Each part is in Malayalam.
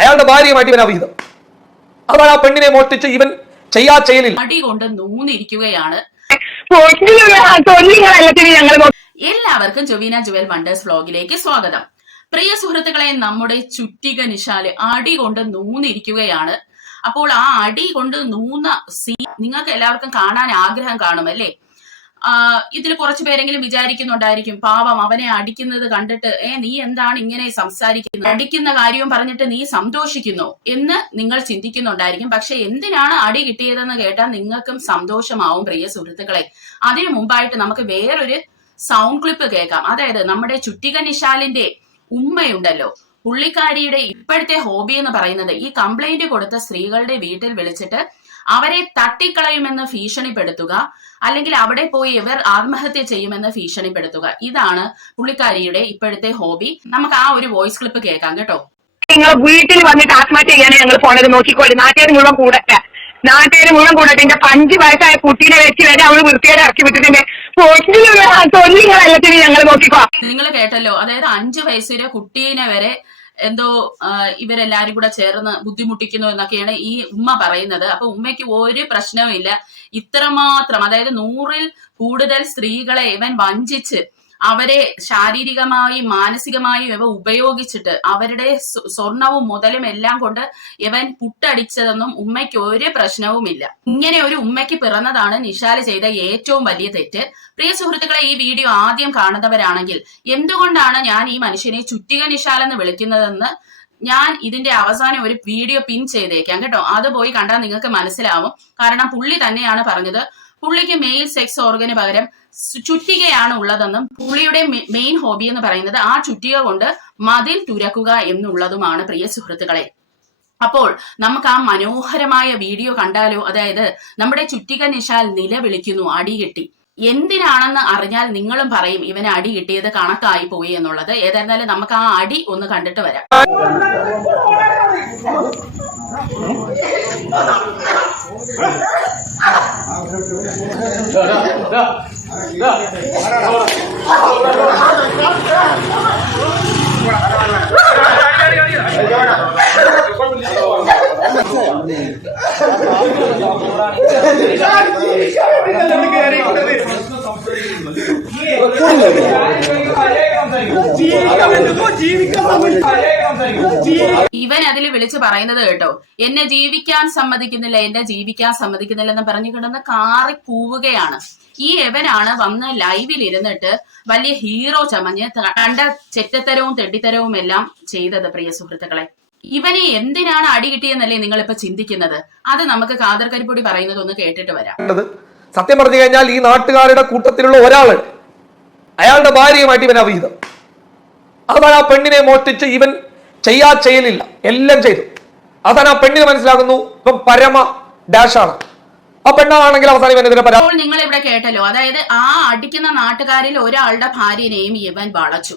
അയാളുടെ ഭാര്യയുമായിട്ട് ഇവൻ അവിഹിതം. അതാണ് ആ പെണ്ണിനെ മോഷ്ടിച്ച് ഇവൻ ചെയ്യലിൽ അടി കൊണ്ട് നൂന്നിരിക്കുകയാണ്. എല്ലാവർക്കും ജൊവീന ജുവൽ വണ്ടേഴ്സ് വ്ലോഗിലേക്ക് സ്വാഗതം. പ്രിയ സുഹൃത്തുക്കളെ, നമ്മുടെ ചുറ്റിക നിശാല് അടി കൊണ്ട് നൂന്നിരിക്കുകയാണ്. അപ്പോൾ ആ അടി കൊണ്ട് നൂന്ന നിങ്ങൾക്ക് എല്ലാവർക്കും കാണാൻ ആഗ്രഹം കാണും അല്ലേ? ഇതിൽ കുറച്ചു പേരെങ്കിലും വിചാരിക്കുന്നുണ്ടായിരിക്കും, പാവം അവനെ അടിക്കുന്നത് കണ്ടിട്ട് നീ എന്താണ് ഇങ്ങനെ സംസാരിക്കുന്നത്, അടിക്കുന്ന കാര്യവും പറഞ്ഞിട്ട് നീ സന്തോഷിക്കുന്നു എന്ന് നിങ്ങൾ ചിന്തിക്കുന്നുണ്ടായിരിക്കും. പക്ഷെ എന്തിനാണ് അടി കിട്ടിയതെന്ന് കേട്ടാൽ നിങ്ങൾക്കും സന്തോഷമാവും പ്രിയ സുഹൃത്തുക്കളെ. അതിനു മുമ്പായിട്ട് നമുക്ക് വേറൊരു സൗണ്ട് ക്ലിപ്പ് കേൾക്കാം. അതായത് നമ്മുടെ ചുറ്റിക നിശാലിന്റെ ഉമ്മയുണ്ടല്ലോ, പുള്ളിക്കാരിയുടെ ഇപ്പോഴത്തെ ഹോബി എന്ന് പറയുന്നത് ഈ കംപ്ലൈന്റ് കൊടുത്ത സ്ത്രീകളുടെ വീട്ടിൽ വിളിച്ചിട്ട് അവരെ തട്ടിക്കളയുമെന്ന് ഭീഷണിപ്പെടുത്തുക, അല്ലെങ്കിൽ അവിടെ പോയി ഇവർ ആത്മഹത്യ ചെയ്യുമെന്ന് ഭീഷണിപ്പെടുത്തുക. ഇതാണ് പുള്ളിക്കാരിയുടെ ഇപ്പോഴത്തെ ഹോബി. നമുക്ക് ആ ഒരു വോയിസ് ക്ലിപ്പ് കേൾക്കാം കേട്ടോ. നിങ്ങൾ വീട്ടിൽ വന്നിട്ട് ആത്മഹത്യ ചെയ്യാനേ ഞങ്ങൾ പോണത് നോക്കിക്കോളി. നാട്ടുകാർ മുഴുവൻ കൂടട്ടെ, എന്റെ 5 വയസ്സായ കുട്ടീനെ വെച്ച് വരെ അവള് വൃത്തിയോടെ ഇറക്കി വിട്ടിട്ടുണ്ട്. തൊല്ലിങ്ങളെല്ലാത്തിനും ഞങ്ങൾ നോക്കിക്കോ. നിങ്ങൾ കേട്ടല്ലോ, അതായത് 5 വയസ്സിലെ കുട്ടീനെ വരെ എന്തോ ഇവരെല്ലാരും കൂടെ ചേർന്ന് ബുദ്ധിമുട്ടിക്കുന്നു എന്നൊക്കെയാണ് ഈ ഉമ്മ പറയുന്നത്. അപ്പൊ ഉമ്മയ്ക്ക് ഒരു പ്രശ്നവും ഇല്ല. ഇത്രമാത്രം, അതായത് 100-ൽ കൂടുതൽ സ്ത്രീകളെ ഇവൻ വഞ്ചിച്ച് അവരെ ശാരീരികമായും മാനസികമായും ഇവ ഉപയോഗിച്ചിട്ട് അവരുടെ സ്വർണവും മുതലും എല്ലാം കൊണ്ട് ഇവൻ പുട്ടടിച്ചതെന്നും ഉമ്മയ്ക്ക് ഒരു പ്രശ്നവുമില്ല. ഇങ്ങനെ ഒരു ഉമ്മയ്ക്ക് പിറന്നതാണ് നിശാല് ചെയ്ത ഏറ്റവും വലിയ തെറ്റ്. പ്രിയ സുഹൃത്തുക്കളെ, ഈ വീഡിയോ ആദ്യം കാണുന്നവരാണെങ്കിൽ എന്തുകൊണ്ടാണ് ഞാൻ ഈ മനുഷ്യനെ ചുറ്റിക നിശാൽ എന്ന് വിളിക്കുന്നതെന്ന് ഞാൻ ഇതിന്റെ അവസാനം ഒരു വീഡിയോ പിൻ ചെയ്തേക്കാം കേട്ടോ. അത് പോയി കണ്ടാൽ നിങ്ങൾക്ക് മനസ്സിലാവും. കാരണം പുള്ളി തന്നെയാണ് പറഞ്ഞത് പുള്ളിക്ക് മെയിൽ സെക്സ് ഓർഗന് പകരം ചുറ്റികയാണ് ഉള്ളതെന്നും പുള്ളിയുടെ മെയിൻ ഹോബി എന്ന് പറയുന്നത് ആ ചുറ്റിക കൊണ്ട് മതിൽ തുരക്കുക എന്നുള്ളതുമാണ് പ്രിയ സുഹൃത്തുക്കളെ. അപ്പോൾ നമുക്ക് ആ മനോഹരമായ വീഡിയോ കണ്ടാലോ? അതായത് നമ്മുടെ ചുറ്റിക നിശാൽ നിലവിളിക്കുന്നു അടി കിട്ടി. എന്തിനാണെന്ന് അറിഞ്ഞാൽ നിങ്ങളും പറയും ഇവന് അടി കിട്ടിയത് കണക്കായി പോയി എന്നുള്ളത്. ഏതായിരുന്നാലും നമുക്ക് ആ അടി ഒന്ന് കണ്ടിട്ട് വരാം. ഇവൻ അതിൽ വിളിച്ചു പറയുന്നത് കേട്ടോ, എന്നെ ജീവിക്കാൻ സമ്മതിക്കുന്നില്ല എന്ന് പറഞ്ഞു കിടന്ന് കാറി കൂവുകയാണ്. ഈ എവനാണ് വന്ന് ലൈവിൽ ഇരുന്നിട്ട് വലിയ ഹീറോ ചമഞ്ഞ് കണ്ട ചെറ്റത്തരവും തെണ്ടിത്തരവും എല്ലാം ചെയ്തത്. പ്രിയ സുഹൃത്തുക്കളെ, ഇവനെ എന്തിനാണ് അടി കിട്ടിയെന്നല്ലേ നിങ്ങൾ ഇപ്പൊ ചിന്തിക്കുന്നത്? അത് നമുക്ക് കാദർ കരിപ്പൊടി പറയുന്നത് ഒന്ന് കേട്ടിട്ട് വരാം. സത്യം പറഞ്ഞു കഴിഞ്ഞാൽ ഈ നാട്ടുകാരുടെ കൂട്ടത്തിലുള്ള ഒരാള് അയാളുടെ ഭാര്യയുമായിട്ട് ഇവൻ അവിഹിതം. അതാണ് ആ പെണ്ണിനെ മോഷ്ടിച്ച് ഇവൻ ചെയ്യലില്ല, എല്ലാം ചെയ്തു. അതാണ് ആ പെണ്ണിനെ മനസ്സിലാകുന്നു ഇപ്പം പരമ ഡാഷാണ്. ആ പെണ്ണാണെങ്കിൽ അവസാനം നിങ്ങൾ ഇവിടെ കേട്ടല്ലോ, അതായത് ആ അടിക്കുന്ന നാട്ടുകാരിൽ ഒരാളുടെ ഭാര്യനെയും ഇവൻ വളച്ചു.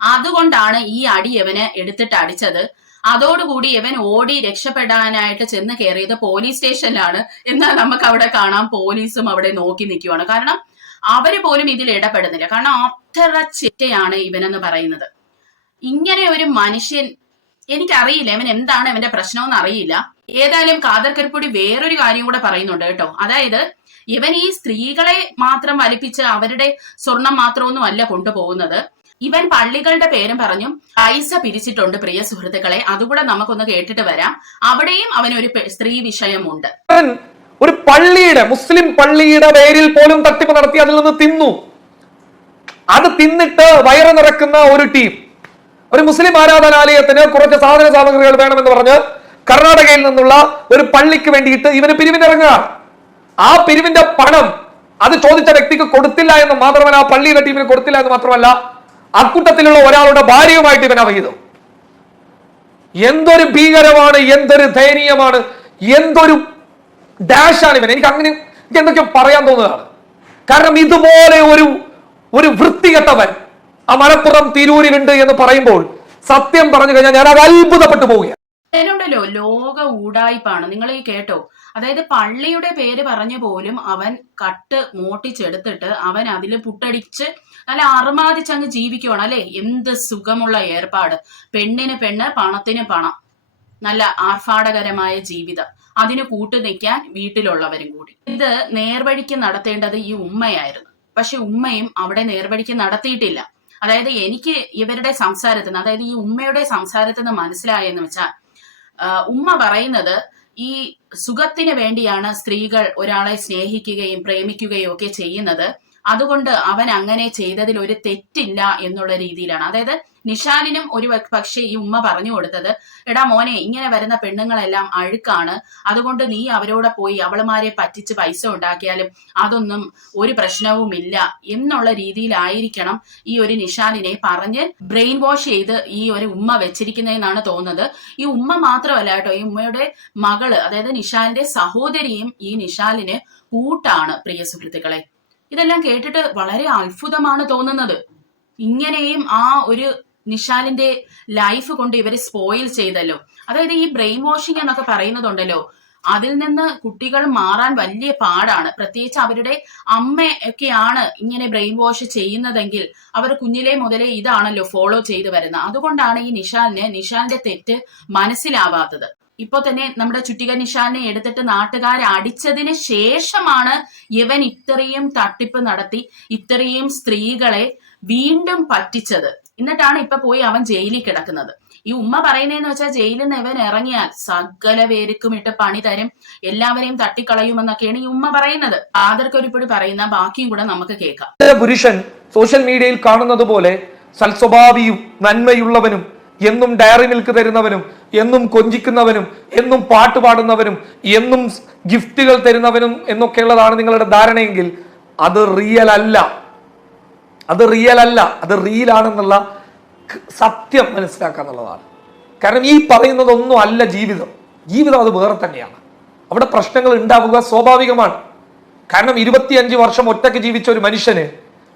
അതുകൊണ്ടാണ് ഈ അടി ഇവന് എടുത്തിട്ട് അടിച്ചത്. അതോടുകൂടി ഇവൻ ഓടി രക്ഷപ്പെടാനായിട്ട് ചെന്ന് കയറിയത് പോലീസ് സ്റ്റേഷനിലാണ്. എന്നാൽ നമുക്ക് അവിടെ കാണാം പോലീസും അവിടെ നോക്കി നിൽക്കുവാണ്. കാരണം അവര് പോലും ഇതിൽ ഇടപെടുന്നില്ല. കാരണം അത്ര ചിറ്റയാണ് ഇവനെന്ന് പറയുന്നത്. ഇങ്ങനെ ഒരു മനുഷ്യൻ, എനിക്കറിയില്ല ഇവൻ എന്താണ് ഇവന്റെ പ്രശ്നമെന്ന് അറിയില്ല. ഏതായാലും കാദർ കരിപ്പൊടി വേറൊരു കാര്യം കൂടെ പറയുന്നുണ്ട് കേട്ടോ. അതായത് ഇവൻ ഈ സ്ത്രീകളെ മാത്രം വലിപ്പിച്ച് അവരുടെ സ്വർണം മാത്രമൊന്നും അല്ല കൊണ്ടുപോകുന്നത്. ഇവൻ പള്ളികളുടെ പേരും പറഞ്ഞും പൈസ പിരിച്ചിട്ടുണ്ട് പ്രിയ സുഹൃത്തുക്കളെ. അതുകൂടെ നമുക്കൊന്ന് കേട്ടിട്ട് വരാം. അവിടെയും അവനൊരു സ്ത്രീ വിഷയമുണ്ട്. ഒരു പള്ളിയുടെ, മുസ്ലിം പള്ളിയുടെ പേരിൽ പോലും തട്ടിപ്പ് നടത്തി അതിൽ നിന്ന് തിന്നു. അത് തിന്നിട്ട് വയറ് നിറക്കുന്ന ഒരു ടീം, ഒരു മുസ്ലിം ആരാധനാലയത്തിന് കുറച്ച് സാധന സാമഗ്രികൾ വേണമെന്ന് പറഞ്ഞ് കർണാടകയിൽ നിന്നുള്ള ഒരു പള്ളിക്ക് വേണ്ടിയിട്ട് ഇവന് പിരിവിനിറങ്ങുക. ആ പിരിവിന്റെ പണം അത് ചോദിച്ച വ്യക്തിക്ക് കൊടുത്തില്ല എന്ന് മാത്രമല്ല, ആ പള്ളിയുടെ ടീമിന് കൊടുത്തില്ല എന്ന് മാത്രമല്ല, അക്കൂട്ടത്തിലുള്ള ഒരാളുടെ ഭാര്യയുമായിട്ട് ഇവൻ അവിഹിതം. എന്തൊരു ഭീകരമാണ്, എന്തൊരു ദയനീയമാണ്, എന്തൊരു ഡാഷാണ് ഇവൻ. എനിക്ക് എന്തൊക്കെ പറയാൻ തോന്നുന്നതാണ്. കാരണം ഇതുപോലെ ഒരു വൃത്തികെട്ടവൻ ആ മലപ്പുറം തിരൂരിലുണ്ട് എന്ന് പറയുമ്പോൾ സത്യം പറഞ്ഞു കഴിഞ്ഞാൽ ഞാൻ അത് അത്ഭുതപ്പെട്ടു പോവുകയാണ്. ണ്ടല്ലോ ലോക ഊടായ്പാണ്. നിങ്ങൾ ഈ കേട്ടോ, അതായത് പള്ളിയുടെ പേര് പറഞ്ഞു പോലും അവൻ കട്ട് മോട്ടിച്ചെടുത്തിട്ട് അവൻ അതിൽ പുട്ടടിച്ച് നല്ല അറുമാദിച്ചങ്ങ് ജീവിക്കുവാണ് അല്ലെ. എന്ത് സുഖമുള്ള ഏർപ്പാട്. പെണ്ണിന് പെണ്ണ്, പണത്തിന് പണം, നല്ല ആർഭാടകരമായ ജീവിതം, അതിന് കൂട്ടു നിൽക്കാൻ വീട്ടിലുള്ളവരും കൂടി. ഇത് നേർവഴിക്ക് നടത്തേണ്ടത് ഈ ഉമ്മയായിരുന്നു. പക്ഷെ ഉമ്മയും അവിടെ നേർവഴിക്ക് നടത്തിയിട്ടില്ല. അതായത് എനിക്ക് ഇവരുടെ സംസാരത്തിൽ നിന്ന്, അതായത് ഈ ഉമ്മയുടെ സംസാരത്തിൽ നിന്ന് മനസ്സിലായെന്ന് വെച്ചാൽ, ഉമ്മ പറയുന്നത് ഈ സുഖത്തിന് വേണ്ടിയാണ് സ്ത്രീകൾ ഒരാളെ സ്നേഹിക്കുകയും പ്രേമിക്കുകയും ഒക്കെ ചെയ്യുന്നത്, അതുകൊണ്ട് അവൻ അങ്ങനെ ചെയ്തതിൽ ഒരു തെറ്റില്ല എന്നുള്ള രീതിയിലാണ്. അതായത് നിഷാലിനും ഒരു പക്ഷേ ഈ ഉമ്മ പറഞ്ഞു കൊടുത്തത്, എടാ മോനെ, ഇങ്ങനെ വരുന്ന പെണ്ണുങ്ങളെല്ലാം അഴുക്കാണ്, അതുകൊണ്ട് നീ അവരോടെ പോയി അവളുമാരെ പറ്റിച്ച് പൈസ ഉണ്ടാക്കിയാലും അതൊന്നും ഒരു പ്രശ്നവുമില്ല എന്നുള്ള രീതിയിലായിരിക്കണം ഈ ഒരു നിഷാലിനെ പറഞ്ഞ് ബ്രെയിൻ വാഷ് ചെയ്ത് ഈ ഒരു ഉമ്മ വെച്ചിരിക്കുന്നതെന്നാണ് തോന്നുന്നത്. ഈ ഉമ്മ മാത്രമല്ല കേട്ടോ, ഈ ഉമ്മയുടെ മകള്, അതായത് നിഷാലിന്റെ സഹോദരിയും ഈ നിഷാലിന് കൂട്ടാണ്. പ്രിയ സുഹൃത്തുക്കളെ, ഇതെല്ലാം കേട്ടിട്ട് വളരെ അത്ഭുതമാണ് തോന്നുന്നത്. ഇങ്ങനെയും ആ ഒരു നിഷാലിന്റെ ലൈഫ് കൊണ്ട് ഇവര് സ്പോയിൽ ചെയ്തല്ലോ. അതായത് ഈ ബ്രെയിൻ വാഷിംഗ് എന്നൊക്കെ പറയുന്നതുണ്ടല്ലോ, അതിൽ നിന്ന് കുട്ടികൾ മാറാൻ വലിയ പാടാണ്. പ്രത്യേകിച്ച് അവരുടെ അമ്മയൊക്കെയാണ് ഇങ്ങനെ ബ്രെയിൻ വാഷ് ചെയ്യുന്നതെങ്കിൽ അവർ കുഞ്ഞിലെ മുതലേ ഇതാണല്ലോ ഫോളോ ചെയ്തു വരുന്നത്. അതുകൊണ്ടാണ് ഈ നിഷാലിന്റെ തെറ്റ് മനസ്സിലാവാത്തത്. ഇപ്പൊ തന്നെ നമ്മുടെ ചുറ്റിക നിഷാലിനെ എടുത്തിട്ട് നാട്ടുകാർ അടിച്ചതിന് ശേഷമാണ് ഇവൻ ഇത്രയും തട്ടിപ്പ് നടത്തി ഇത്രയും സ്ത്രീകളെ വീണ്ടും പറ്റിച്ചത്. എന്നിട്ടാണ് ഇപ്പൊ പോയി അവൻ ജയിലിൽ കിടക്കുന്നത്. ഈ ഉമ്മ പറയുന്നതെന്ന് വെച്ചാൽ, ജയിലിൽ നിന്ന് ഇവൻ ഇറങ്ങിയാൽ സകല പേർക്കും ഇട്ട് പണി തരും, എല്ലാവരെയും തട്ടിക്കളയുമെന്നൊക്കെയാണ് ഈ ഉമ്മ പറയുന്നത്. ആദർക്കൊരിപ്പടി പറയുന്ന ബാക്കിയും കൂടെ നമുക്ക് കേൾക്കാം. പുരുഷൻ സോഷ്യൽ മീഡിയയിൽ കാണുന്നത് പോലെ സൽസ്വഭാവിയും നന്മയുള്ളവനും, എന്നും ഡയറി മിൽക്ക് തരുന്നവനും, എന്നും കൊഞ്ചിക്കുന്നവനും, എന്നും പാട്ട് പാടുന്നവനും, എന്നും ഗിഫ്റ്റുകൾ തരുന്നവനും എന്നൊക്കെയുള്ളതാണ് നിങ്ങളുടെ ധാരണയെങ്കിൽ അത് റിയൽ അല്ല. അത് റിയൽ ആണെന്നുള്ള സത്യം മനസ്സിലാക്കാന്നുള്ളതാണ്. കാരണം ഈ പറയുന്നതൊന്നും അല്ല ജീവിതം. അത് വേറെ തന്നെയാണ്. അവിടെ പ്രശ്നങ്ങൾ ഉണ്ടാവുക സ്വാഭാവികമാണ്. കാരണം 25 വർഷം ഒറ്റയ്ക്ക് ജീവിച്ച ഒരു മനുഷ്യന്,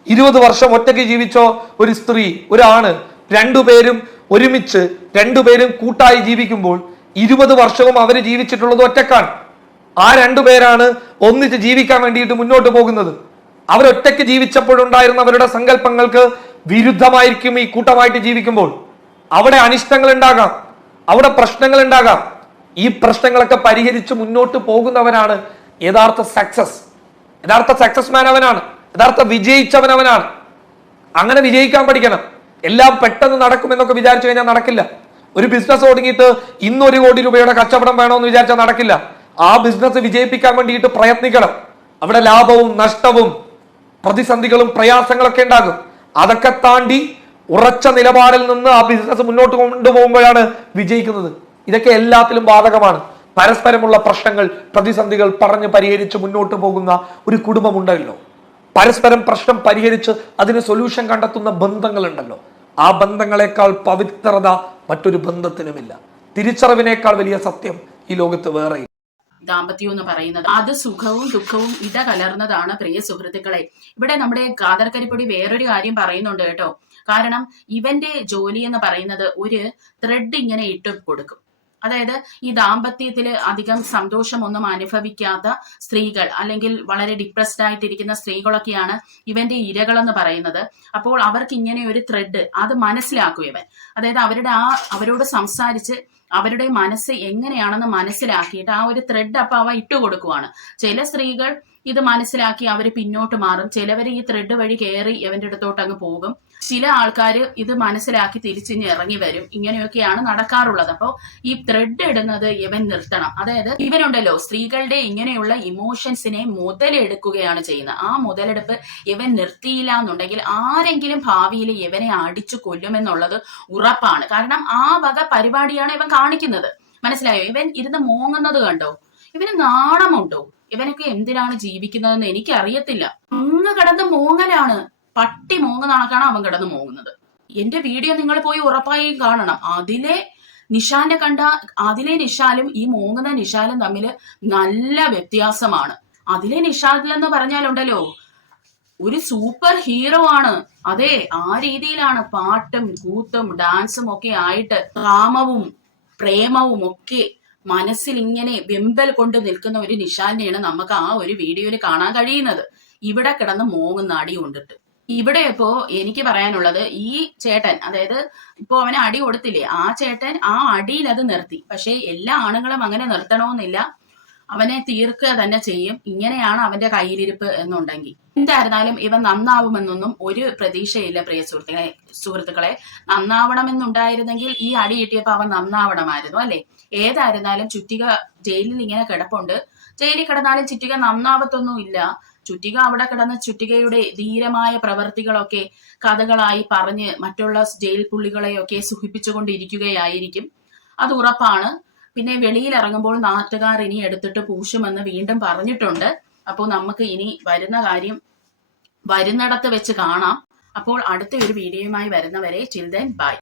20 വർഷം ഒറ്റയ്ക്ക് ജീവിച്ച ഒരു സ്ത്രീ, ഒരാണ്, രണ്ടുപേരും ഒരുമിച്ച്, രണ്ടുപേരും കൂട്ടായി ജീവിക്കുമ്പോൾ 20 വർഷവും അവര് ജീവിച്ചിട്ടുള്ളത് ഒറ്റക്കാണ്. ആ രണ്ടുപേരാണ് ഒന്നിച്ച് ജീവിക്കാൻ വേണ്ടിയിട്ട് മുന്നോട്ട് പോകുന്നത്. അവരൊറ്റയ്ക്ക് ജീവിച്ചപ്പോഴുണ്ടായിരുന്ന അവരുടെ സങ്കല്പങ്ങൾക്ക് വിരുദ്ധമായിരിക്കും ഈ കൂട്ടമായിട്ട് ജീവിക്കുമ്പോൾ. അവിടെ അനിഷ്ടങ്ങൾ ഉണ്ടാകാം, അവിടെ പ്രശ്നങ്ങൾ ഉണ്ടാകാം. ഈ പ്രശ്നങ്ങളൊക്കെ പരിഹരിച്ച് മുന്നോട്ട് പോകുന്നവനാണ് യഥാർത്ഥ സക്സസ് മാൻ. അവനാണ് യഥാർത്ഥ വിജയിച്ചവൻ. അവനാണ്. അങ്ങനെ വിജയിക്കാൻ പഠിക്കണം. എല്ലാം പെട്ടെന്ന് നടക്കുമെന്നൊക്കെ വിചാരിച്ചു കഴിഞ്ഞാൽ നടക്കില്ല. ഒരു ബിസിനസ് തുടങ്ങിയിട്ട് ഇന്ന് 1 കോടി രൂപയുടെ കച്ചവടം വേണമെന്ന് വിചാരിച്ചാൽ നടക്കില്ല. ആ ബിസിനസ് വിജയിപ്പിക്കാൻ വേണ്ടിയിട്ട് പ്രയത്നിക്കണം. അവിടെ ലാഭവും നഷ്ടവും പ്രതിസന്ധികളും പ്രയാസങ്ങളൊക്കെ ഉണ്ടാകും. അതൊക്കെ താണ്ടി ഉറച്ച നിലപാടിൽ നിന്ന് ആ ബിസിനസ് മുന്നോട്ട് കൊണ്ടുപോകുമ്പോഴാണ് വിജയിക്കുന്നത്. ഇതൊക്കെ എല്ലാത്തിലും ബാധകമാണ്. പരസ്പരമുള്ള പ്രശ്നങ്ങൾ, പ്രതിസന്ധികൾ പറഞ്ഞ് പരിഹരിച്ച് മുന്നോട്ട് പോകുന്ന ഒരു കുടുംബമുണ്ടല്ലോ. പരസ്പരം പ്രശ്നം പരിഹരിച്ച് അതിന് സൊല്യൂഷൻ കണ്ടെത്തുന്ന ബന്ധങ്ങളുണ്ടല്ലോ. ആ ബന്ധങ്ങളെക്കാൾ പവിത്രത മറ്റൊരു ബന്ധത്തിനുമില്ല. തിരിച്ചറിവിനേക്കാൾ വലിയ സത്യം ഈ ലോകത്ത് വേറെ. ദാമ്പത്യം എന്ന് പറയുന്നത് അത് സുഖവും ദുഃഖവും ഇടകലർന്നതാണ്. പ്രിയ സുഹൃത്തുക്കളെ, ഇവിടെ നമ്മുടെ കാതർക്കരിപ്പൊടി വേറൊരു കാര്യം പറയുന്നുണ്ട് കേട്ടോ. കാരണം ഇവന്റെ ജോലി എന്ന് പറയുന്നത് ഒരു ത്രെഡ് ഇങ്ങനെ ഇട്ട് കൊടുക്കും. അതായത് ഈ ദാമ്പത്യത്തില് അധികം സന്തോഷമൊന്നും അനുഭവിക്കാത്ത സ്ത്രീകൾ, അല്ലെങ്കിൽ വളരെ ഡിപ്രസ്ഡ് ആയിട്ടിരിക്കുന്ന സ്ത്രീകളൊക്കെയാണ് ഇവന്റെ ഇരകളെന്ന് പറയുന്നത്. അപ്പോൾ അവർക്ക് ഇങ്ങനെ ഒരു ത്രെഡ് അത് മനസ്സിലാക്കും ഇവൻ. അതായത് അവരോട് സംസാരിച്ച് അവരുടെ മനസ്സ് എങ്ങനെയാണെന്ന് മനസ്സിലാക്കിയിട്ട് ആ ഒരു ത്രെഡ് അപ്പൊ അവ ഇട്ടുകൊടുക്കുവാണ്. ചില സ്ത്രീകൾ ഇത് മനസ്സിലാക്കി അവർ പിന്നോട്ട് മാറും. ചിലവർ ഈ ത്രെഡ് വഴി കയറി ഇവന്റെ അടുത്തോട്ട് അങ്ങ് പോകും. ചില ആൾക്കാർ ഇത് മനസ്സിലാക്കി തിരിച്ചിഞ്ഞ് ഇറങ്ങി വരും. ഇങ്ങനെയൊക്കെയാണ് നടക്കാറുള്ളത്. അപ്പോൾ ഈ ത്രെഡ് ഇടുന്നത് ഇവൻ നിർത്തണം. അതായത് ഇവനുണ്ടല്ലോ, സ്ത്രീകളുടെ ഇങ്ങനെയുള്ള ഇമോഷൻസിനെ മുതലെടുക്കുകയാണ് ചെയ്യുന്നത്. ആ മുതലെടുപ്പ് ഇവൻ നിർത്തിയില്ല എന്നുണ്ടെങ്കിൽ ആരെങ്കിലും ഭാവിയിൽ ഇവനെ അടിച്ചു കൊല്ലുമെന്നുള്ളത് ഉറപ്പാണ്. കാരണം ആ വക പരിപാടിയാണ് ഇവൻ കാണിക്കുന്നത്. മനസ്സിലായോ? ഇവൻ ഇരുന്ന് മോങ്ങുന്നത് കണ്ടോ? ഇവന് നാണമുണ്ടോ? ഇവനൊക്കെ എന്തിനാണ് ജീവിക്കുന്നതെന്ന് എനിക്കറിയത്തില്ല. അങ്ങ് കിടന്ന് മോങ്ങലാണ്. പട്ടി മോങ്ങുന്ന കണക്കാണ് അവൻ കിടന്ന് മോങ്ങുന്നത്. എന്റെ വീഡിയോ നിങ്ങൾ പോയി ഉറപ്പായും കാണണം. അതിലെ നിഷാലും ഈ മോങ്ങുന്ന നിഷാലും തമ്മിൽ നല്ല വ്യത്യാസമാണ്. അതിലെ നിഷാലെന്ന് പറഞ്ഞാലുണ്ടല്ലോ, ഒരു സൂപ്പർ ഹീറോ ആണ്. അതെ, ആ രീതിയിലാണ് പാട്ടും കൂത്തും ഡാൻസും ഒക്കെ ആയിട്ട് കാമവും പ്രേമവും ഒക്കെ മനസ്സിൽ ഇങ്ങനെ വെമ്പൽ കൊണ്ട് നിൽക്കുന്ന ഒരു നിഷാലിനെയാണ് നമുക്ക് ആ ഒരു വീഡിയോയിൽ കാണാൻ കഴിയുന്നത്. ഇവിടെ കിടന്ന് മോങ്ങുന്ന അടി കൊണ്ടിട്ട് ഇവിടെ ഇപ്പോ എനിക്ക് പറയാനുള്ളത്, ഈ ചേട്ടൻ, അതായത് ഇപ്പോ അവനെ അടി കൊടുത്തില്ലേ, ആ ചേട്ടൻ ആ അടിയിൽ അത് നിർത്തി. പക്ഷെ എല്ലാ ആണുങ്ങളും അങ്ങനെ നിർത്തണമെന്നില്ല, അവനെ തീർക്കുക തന്നെ ചെയ്യും. ഇങ്ങനെയാണ് അവന്റെ കയ്യിലിരിപ്പ് എന്നുണ്ടെങ്കിൽ എന്തായിരുന്നാലും ഇവൻ നന്നാവുമെന്നൊന്നും ഒരു പ്രതീക്ഷയില്ല. പ്രിയ സുഹൃത്തുക്കളെ, നന്നാവണമെന്നുണ്ടായിരുന്നെങ്കിൽ ഈ അടി കിട്ടിയപ്പോ അവൻ നന്നാവണമായിരുന്നു, അല്ലെ? ഏതായിരുന്നാലും ചുറ്റിക ജയിലിൽ ഇങ്ങനെ കിടപ്പുണ്ട്. ജയിലിൽ കിടന്നാലും ചുറ്റിക നന്നാവത്തൊന്നുമില്ല. ചുറ്റിക അവിടെ കിടന്ന് ചുറ്റികയുടെ ധീരമായ പ്രവർത്തികളൊക്കെ കഥകളായി പറഞ്ഞ് മറ്റുള്ള ജയിൽ പുള്ളികളെയൊക്കെ സുഖിപ്പിച്ചുകൊണ്ടിരിക്കുകയായിരിക്കും, അത് ഉറപ്പാണ്. പിന്നെ വെളിയിൽ ഇറങ്ങുമ്പോൾ നാട്ടുകാർ ഇനി എടുത്തിട്ട് പൂശുമെന്ന് വീണ്ടും പറഞ്ഞിട്ടുണ്ട്. അപ്പോൾ നമുക്ക് ഇനി വരുന്ന കാര്യം വരുന്നിടത്ത് വെച്ച് കാണാം. അപ്പോൾ അടുത്ത ഒരു വീഡിയോയുമായി വരുന്നവരെ ചിൽ ദെൻ ബൈ.